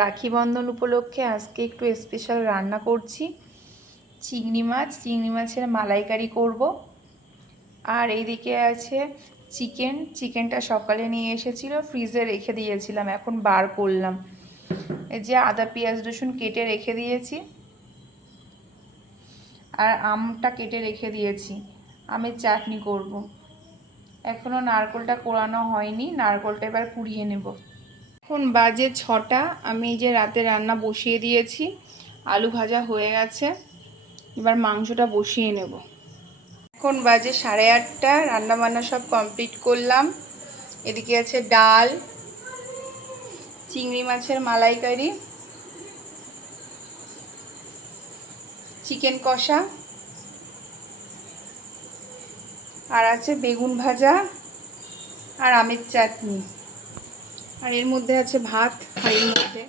রাখি বন্ধন উপলক্ষে আজকে একটু স্পেশাল রান্না করছি। চিংড়ি মাছের মালাইকারি করব। আর এইদিকে আছে চিকেনটা সকালে নিয়ে এসেছিল, ফ্রিজে রেখে দিয়েছিলাম, এখন বার করলাম। এই যে আদা পেঁয়াজ রসুন কেটে রেখে দিয়েছি, আর আমটা কেটে রেখে দিয়েছি, আমের চাটনি করব। এখনো নারকেলটা কোড়ানো হয়নি, নারকেলটা এবার কুড়িয়ে নেব। এখন বাজে 6টা, আমি এই যে রাতে রান্না বসিয়ে দিয়েছি, আলু ভাজা হয়ে গেছে, এবার মাংসটা বসিয়ে নেব। এখন বাজে 8:30, রান্না বান্না সব কমপ্লিট করলাম। এদিকে আছে ডাল, চিংড়ি মাছের মালাইকারি, চিকেন কষা, আর আছে বেগুন ভাজা আর আমের চাটনি, আর এর মধ্যে আছে ভাত, আর এর মধ্যে